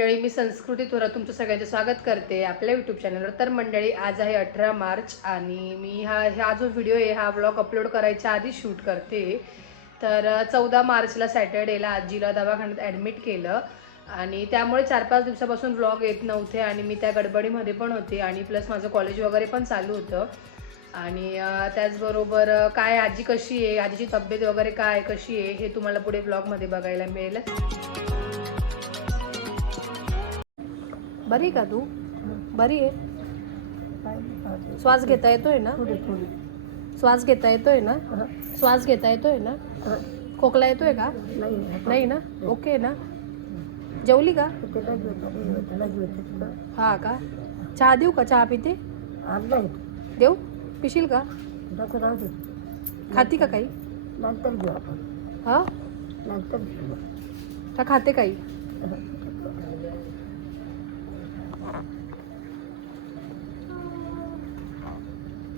मंडळी, मी संस्कृती थोरात तुमचं सगळ्यांचं स्वागत करते आपल्या यूट्यूब चॅनलवर. तर मंडळी, आज आहे 18 मार्च आणि मी हा जो व्हिडिओ आहे हा व्लॉग अपलोड करायच्या आधी शूट करते. तर 14 मार्चला सॅटर्डेला आजीला दवाखान्यात ॲडमिट केलं आणि त्यामुळे 4-5 दिवसापासून व्लॉग येत नव्हते आणि मी त्या गडबडीमध्ये पण होते आणि प्लस माझं कॉलेज वगैरे पण चालू होतं. आणि त्याचबरोबर काय आजी कशी आहे, आजीची तब्येत वगैरे काय कशी आहे हे तुम्हाला पुढे व्लॉगमध्ये बघायला मिळेल. बरी का तू? बरी आहे? श्वास घेता येतोय ना? श्वास घेता येतोय ना? श्वास घेता येतोय ना? खोकला येतोय का? नाही ना? ओके ना? जेवली का? हा का? चहा देऊ का? चहा पिते? देऊ? पिशील का? खाती का काही? हा का खाते काही?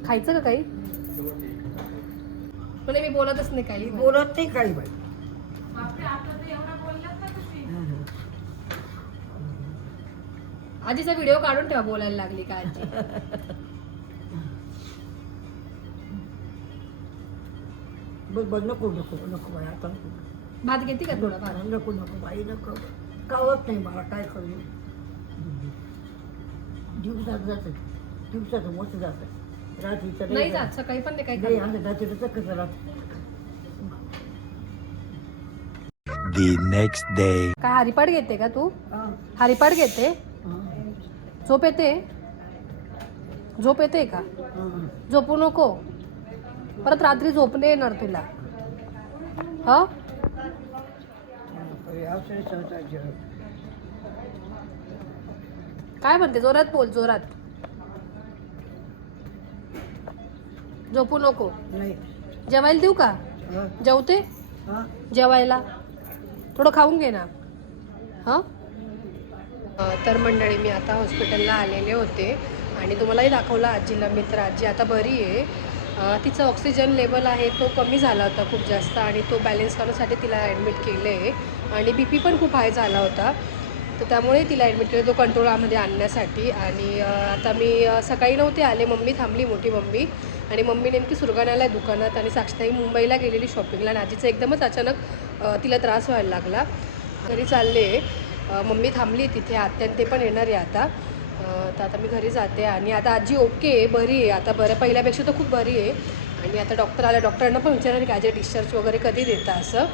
खायचं का काही? म्हणजे मी बोलतच नाही काही. बोलत नाही काही बाई. आजीचा व्हिडिओ काढून ठेवा, बोलायला लागली का आजी? बघ नको नको नको बाई, आता भात घेते का थोडा भात? नको नको बाई, नको. कावत नाही मला, काय करू. दिवसात जात, दिवसाचं मोठं जातं, रात्रीचं नाही जात. सकाळी पण ते काही नाही. खात. आम्ही रात्रीचं कसं राहत. The next day. काय हरिपाठ घेते का तू? हरिपाठ घेते? झोप येते? झोप येते का? झोपू नको, परत रात्री झोप नाही येणार तुला. हा काय म्हणते? जोरात बोल, जोरात. झोपू नको. नाही. जेवायला देऊ का? जेवते? जेवायला थोडं खाऊन घे ना. हां. तर मंडळी, मी आता हॉस्पिटलला आलेले होते आणि तुम्हालाही दाखवलं आजीला. मित्र आजी आता बरी आहे. तिचा ऑक्सिजन लेवल आहे तो कमी झाला होता खूप जास्त आणि तो बॅलन्स करण्यासाठी तिला ॲडमिट केलं आहे. आणि BP पण खूप हाय झाला होता, तर त्यामुळे तिला ॲडमिट केलं तो कंट्रोलमध्ये आणण्यासाठी. आणि आता मी सकाळी नव्हते आले, मम्मी थांबली, मोठी मम्मी. आणि मम्मी नेमकी सुरगाण्याला दुकानात आणि साक्षीताई मुंबईला गेलेली शॉपिंगला आणि आजीचं एकदमच अचानक तिला त्रास व्हायला लागला. घरी चालले, मम्मी थांबली तिथे, आत्यान ते पण येणार आहे आता. तर आता मी घरी जाते आणि आता आजी ओके आहे, बरी आहे आता, बरं पहिल्यापेक्षा तर खूप बरी आहे. आणि आता डॉक्टर आला, डॉक्टरांना पण विचारणार की आजी डिस्चार्ज वगैरे कधी देता असं.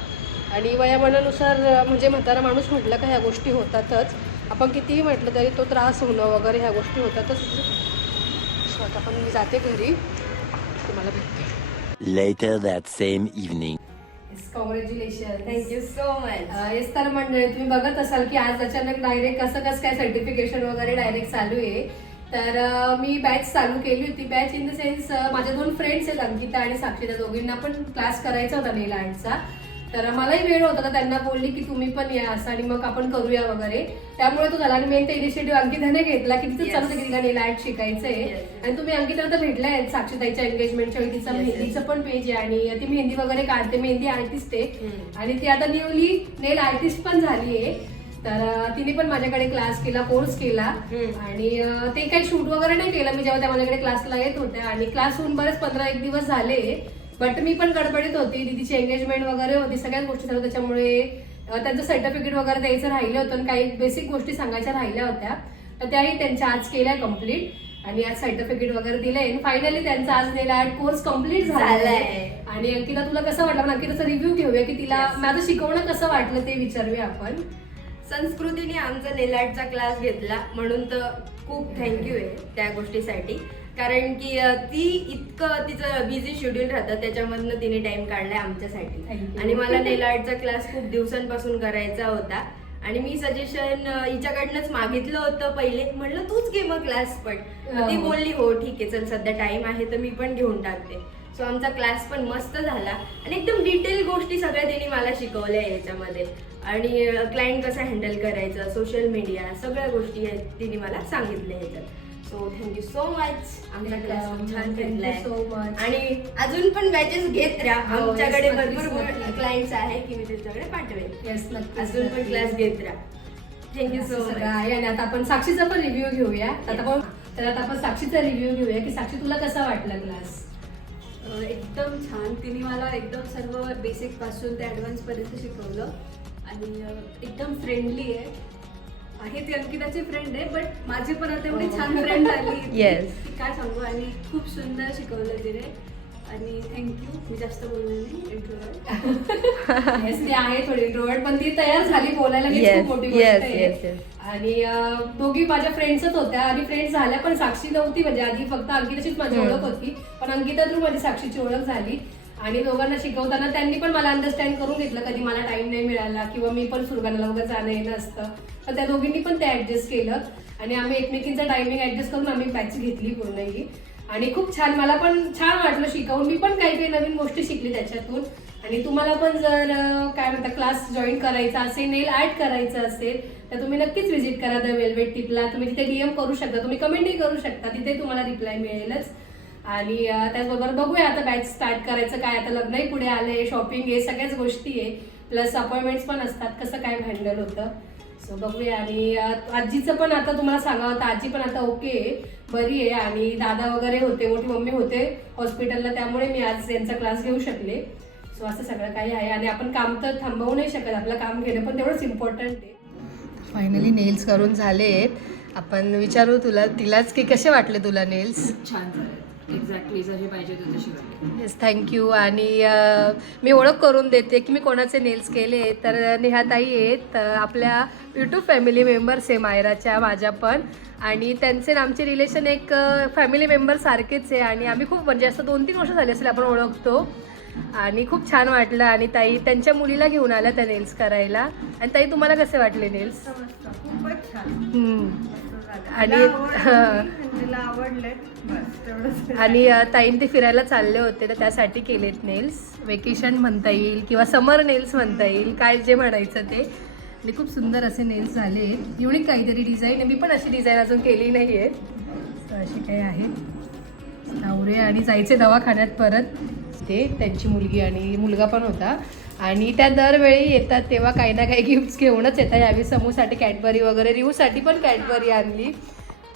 आणि वयामानानुसार म्हणजे म्हातारा माणूस म्हटलं का ह्या गोष्टी होतातच. आपण कितीही म्हटलं तरी तो त्रास होणं वगैरे ह्या गोष्टी होतातच. सो आता पण मी जाते घरी, तुम्हाला भेटते. Later that same evening. Congratulation. Thank you so much. Yes. तर मंडळी, तुम्ही बघत असाल की आज अचानक डायरेक्ट कसं काय सर्टिफिकेशन वगैरे डायरेक्ट चालू आहे. तर मी बॅच चालू केली होती. बॅच इन द सेन्स माझ्या 2 फ्रेंड्स आहेत, अंकिता आणि साक्षी, त्या दोघींना पण क्लास करायचा होता नेल आर्टचा. तर मलाही वेळ होता, तर त्यांना बोलली की तुम्ही पण या असं आणि मग आपण करूया वगैरे. त्यामुळे तो झाला आणि मेन ते इनिशिएटिव्ह अंकिताने घेतला की तिचं चालू की तिला नेल आर्ट शिकायचंय. आणि तुम्ही अंकिताला तर भेटल्या आहेत साक्षीताईच्या एंगेजमेंटच्या वेळी. तिचं मेहंदीचं पण पेज आहे आणि ती मेहंदी वगैरे काढते, मेहंदी आर्टिस्ट आहे आणि ती आता न्यूली नेल आर्टिस्ट पण झाली आहे. तर तिने पण माझ्याकडे क्लास केला, कोर्स केला आणि ते काही शूट वगैरे नाही केलं मी जेव्हा त्या माझ्याकडे क्लासला येत होत्या. आणि क्लास होऊन बरेच 15-1 दिवस झाले, बट मी पण गडबडीत होती, दीदीची एंगेजमेंट वगैरे होती, सगळ्याच गोष्टी चालू. त्याच्यामुळे त्यांचं सर्टिफिकेट वगैरे द्यायचं राहिलं होतं आणि काही बेसिक गोष्टी सांगायच्या राहिल्या होत्या, तर त्याही त्यांच्या आज केल्या कम्प्लीट. आणि आज सर्टिफिकेट वगैरे दिलंय. फायनली त्यांचा आज नेल आर्ट कोर्स कम्प्लीट झालाय. आणि अंकिता, तुला कसं वाटलं? अंकिताचा रिव्ह्यू घेऊया की तिला माझं शिकवणं कसं वाटलं ते विचारूया आपण. संस्कृतीने आमचा नेल आर्टचा क्लास घेतला म्हणून तर खूप थँक्यू आहे त्या गोष्टीसाठी. कारण की ती इतकं तिचं बिझी शेड्यूल राहतं, त्याच्यामधनं तिने टाइम काढलाय आमच्यासाठी. आणि मला नेल आर्टचा क्लास खूप दिवसांपासून करायचा होता आणि मी सजेशन हिच्याकडनंच मागितलं होतं पहिले. म्हटलं तूच घे मग क्लास. पण ती बोलली हो ठीक आहे, चल सध्या टाइम आहे तर मी पण घेऊन टाकते. सो आमचा क्लास पण मस्त झाला आणि एकदम डिटेल गोष्टी सगळ्या तिने मला शिकवल्या याच्यामध्ये. आणि क्लायंट कसं हँडल करायचं, सोशल मीडिया, सगळ्या गोष्टी तिने मला सांगितल्या ह्याच्यात. So thank you so much. आमचा क्लास छान घेतलाय आणि अजून पण बॅचेस घेत राहा. आमच्याकडे भरपूर क्लायंट्स आहे की मी त्यांच्याकडे पाठवेल. येस, नक्की. अजून पण क्लास घेत राहा. थँक्यू सो सगळं मच. आहे. आणि आता आपण साक्षीचा पण रिव्ह्यू घेऊया. तर आता आपण साक्षीचा रिव्ह्यू घेऊया की साक्षी तुला कसा वाटला क्लास? एकदम छान. तिने मला एकदम सर्व बेसिक पासून ते ॲडव्हान्स पर्यंत शिकवलं आणि एकदम फ्रेंडली आहे ती अंकिताची फ्रेंड आहे, बट माझी पण आता एवढी छान फ्रेंड झाली Yes. की काय सांगू. आणि खूप सुंदर शिकवलं तिने आणि थँक्यू. मी जास्त बोलणार नाही, इंट्रोवर्ट. Yes, ती आहे थोडी इंट्रोवर्ट, पण ती तयार झाली बोलायला, हीच Yes, खूप मोठी गोष्ट yes, आहे. yes, yes. आणि दोघी माझ्या फ्रेंड्सच होत्या आणि फ्रेंड्स झाल्या, पण साक्षी नव्हती. म्हणजे आधी फक्त अंकिताचीच माझी ओळख होती, पण अंकिता थ्रू माझी साक्षीची ओळख झाली. आणि दोघांना शिकवताना त्यांनी पण मला अंडरस्टँड करून घेतलं. कधी मला टाइम नाही मिळाला किंवा मी पण सुरगाण्याला वगैरे जाणं येणं असतं, पण त्या दोघींनी पण ते ऍडजस्ट केलं आणि आम्ही एकमेकींचा टायमिंग ऍडजस्ट करून आम्ही बॅच घेतली पूर्ण ही. आणि खूप छान, मला पण छान वाटलं शिकवून. मी पण काही काही नवीन गोष्टी शिकली त्याच्यातून. आणि तुम्हाला पण जर काय म्हणतात क्लास जॉईन करायचा असेल, नेल आर्ट करायचं असेल, तर तुम्ही नक्कीच व्हिजिट करा द वेलवेट टिपला. तुम्ही तिथे डीएम करू शकता, तुम्ही कमेंटही करू शकता, तिथे तुम्हाला रिप्लाय मिळेलच. आणि त्याचबरोबर बघूया आता बॅच स्टार्ट करायचं काय. आता लग्नही पुढे आले, शॉपिंग आहे, सगळ्याच गोष्टी आहे, प्लस अपॉइंटमेंट्स पण असतात, कसं काय हँडल होतं. सो बघूया. आणि आजीचं पण आता तुम्हाला सांगावं तर आजी पण आता ओके आहे, बरी आहे. आणि दादा वगैरे होते, मोठी मम्मी होते हॉस्पिटलला, त्यामुळे मी आज यांचा क्लास घेऊ शकले. सो असं सगळं काही आहे. आणि आपण काम तर थांबवू नाही शकत, आपलं काम घेणं पण तेवढंच इम्पॉर्टंट आहे. फायनली नेल्स करून झालेत. आपण विचारू तिलाच की कसे वाटले तुला नेल्स? छान झालं. एक्झॅक्टली जशी पाहिजे होती तशी वाटली. Yes, thank you. आणि मी ओळख करून देते की मी कोणाचे नेल्स केले. तर नेहाताई आहेत, आपल्या यूट्यूब फॅमिली मेंबर्स आहे मायराच्या, माझ्या पण. आणि त्यांचे आणि आमचे रिलेशन एक फॅमिली मेंबर सारखेच आहे. आणि आम्ही खूप म्हणजे असं 2-3 वर्ष झाली असेल आपण ओळखतो. आणि खूप छान वाटलं. आणि ताई त्यांच्या मुलीला घेऊन आल्या त्या नेल्स करायला. आणि ताई तुम्हाला कसे वाटले नेल्स? खूपच छान. आणि आवडले. आणि ताईन ते फिरायला चालले होते, तर त्यासाठी केलेत नेल्स. वेकेशन म्हणता येईल किंवा समर नेल्स म्हणता येईल, काय जे म्हणायचं ते. आणि खूप सुंदर असे नेल्स झाले आहेत. युनिक काहीतरी डिझाईन. मी पण अशी डिझाईन अजून केली नाही आहे. तर अशी काही आहेत नवरे. आणि जायचे दवाखान्यात परत. ते त्यांची मुलगी आणि मुलगा पण होता. आणि त्या दरवेळी येतात तेव्हा काही ना काही गिफ्ट्स घेऊनच येतात. यावेळी समूसाठी कॅडबरी वगैरे, रिव्ह्यूसाठी पण कॅडबरी आणली,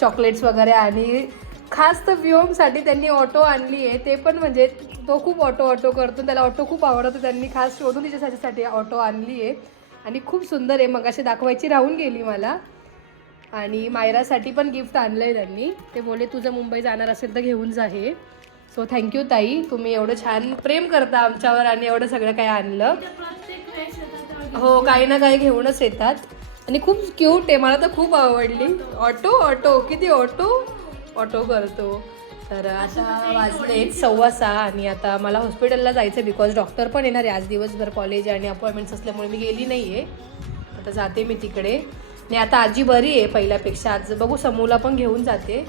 चॉकलेट्स वगैरे. आणि खास तर व्योमसाठी त्यांनी ऑटो आणली आहे. ते पण म्हणजे तो खूप ऑटो करतो, त्याला ऑटो खूप आवडतो. त्यांनी खास शोधून तिच्यासाठी ऑटो आणली आहे. आणि खूप सुंदर आहे, मग अशी दाखवायची राहून गेली मला. आणि मायरासाठी पण गिफ्ट आणलं आहे त्यांनी. ते बोले तुझं मुंबई जाणार असेल तर घेऊन जा हे. सो थँक्यू ताई, तुम्ही एवढं छान प्रेम करता आमच्यावर आणि एवढं सगळं काय आणलं. हो, काही ना काही घेऊनच येतात. आणि खूप क्यूट आहे, मला तर खूप आवडली. ऑटो किती ऑटो करतो. तर आता वाजले 6:15 आणि आता मला हॉस्पिटलला जायचं बिकॉज डॉक्टर पण येणार आहे आज दिवसभर. कॉलेज आणि अपॉइंटमेंट्स असल्यामुळे मी गेली नाही आहे. आता जाते मी तिकडे. आणि आता आजी बरी आहे पहिल्यापेक्षा. आज बघू समूला पण घेऊन जाते.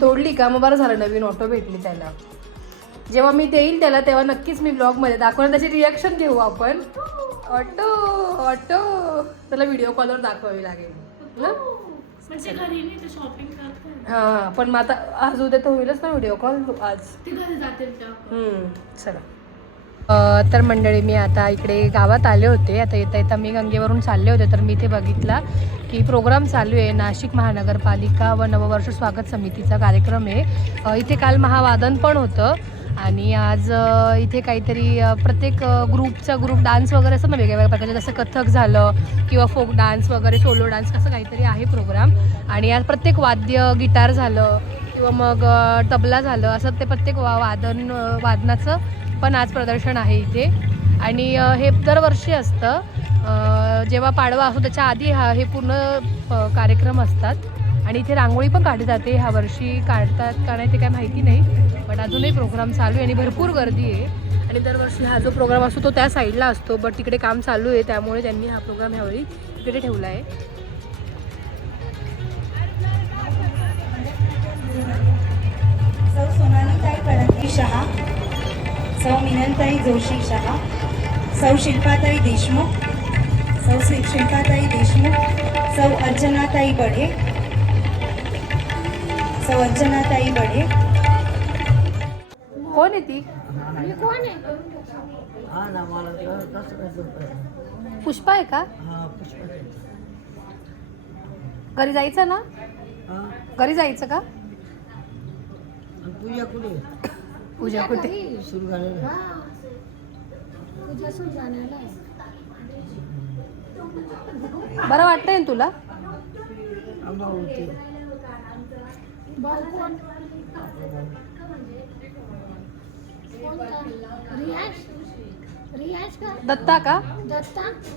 तोडली का? मग बरं झालं, नवीन ऑटो भेटली त्याला. जेव्हा मी देईल त्याला तेव्हा नक्कीच मी ब्लॉगमध्ये दाखवणार, त्याची रिॲक्शन घेऊ आपण. ऑटो त्याला व्हिडिओ कॉलवर दाखवावी लागेल ना. हां, पण मग आता आज उद्या तर होईलच ना व्हिडिओ कॉल आज. चला. तर मंडळी, मी आता इकडे गावात आले होते. आता येता मी गंगेवरून चालले होते, तर मी इथे बघितला की प्रोग्राम चालू आहे. नाशिक महानगरपालिका व नववर्ष स्वागत समितीचा कार्यक्रम आहे. इथे काल महावादन पण होतं. आणि आज इथे काहीतरी प्रत्येक ग्रुप डान्स वगैरे असं ना, वेगवेगळ्या प्रकारचे, जसं कथक झालं किंवा फोक डान्स वगैरे, सोलो डान्स, असं काहीतरी आहे प्रोग्राम. आणि आज प्रत्येक वाद्य, गिटार झालं किंवा मग तबला झालं, असं ते प्रत्येक वादनाचं पण आज प्रदर्शन आहे इथे. आणि हे दरवर्षी असतं. जेव्हा पाडवा असतो त्याच्या आधी हे पूर्ण कार्यक्रम असतात. आणि इथे रांगोळी पण काढली जाते. ह्या वर्षी काढतात का नाही ते काय माहिती नाही, पण अजूनही प्रोग्राम चालू आहे आणि भरपूर गर्दी आहे. आणि दरवर्षी हा जो प्रोग्राम असतो तो त्या साईडला असतो, बट तिकडे काम चालू आहे त्यामुळे त्यांनी हा प्रोग्राम ह्यावेळी इकडे ठेवला आहे. सौ सोनालीताई पडकी शहा, सौ मिनलताई जोशी शहा, सौ शिल्पाताई देशमुख, सौ शिल्पाताई देशमुख, सौ अर्चनाताई बढे, सौ अर्चनाताई बढे. कोण आहे ती? हा ना, मला कसं पुष्पा आहे का? हा पुष्पा. घरी जायचं ना? हा घरी जायचं का? आणि पूजा कुठे पूजा कुठे? सुरू झालेलं बरं वाटतंय ना तुला? आंबा होते दत्ता का?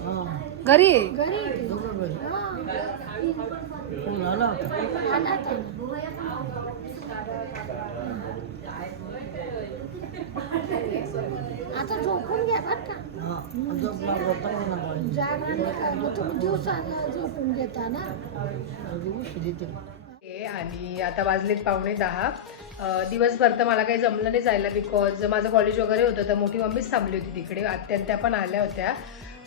हा घरी आहे. दोघं घरी फोन आला होता आता झोपून घ्या बरं का. हा झोपला होता ना पाणी जागरण काय तुम्ही दिवसाला झोपून घेता ना. उशी देते आणि आता वाजलेत 9:45. दिवसभर तर मला काही जमलं नाही जायला बिकॉज माझं कॉलेज वगैरे होतं तर मोठी मम्मीच थांबली होती तिकडे. आत्या त्या पण आल्या होत्या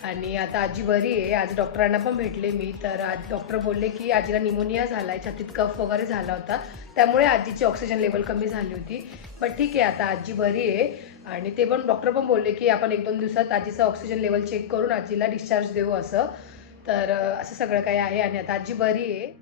आणि आता आजी बरी आहे. आज डॉक्टरांना पण भेटले मी, तर आज डॉक्टर बोलले की आजीला निमोनिया झाला आहे, छातीत कफ वगैरे झाला होता, त्यामुळे आजीची ऑक्सिजन लेवल कमी झाली होती. पण ठीक आहे, आता आजी बरी आहे. आणि ते पण डॉक्टर पण बोलले की आपण 1-2 दिवसात आजीचं ऑक्सिजन लेवल चेक करून आजीला डिस्चार्ज देऊ असं. तर असं सगळं काही आहे आणि आता आजी बरी आहे.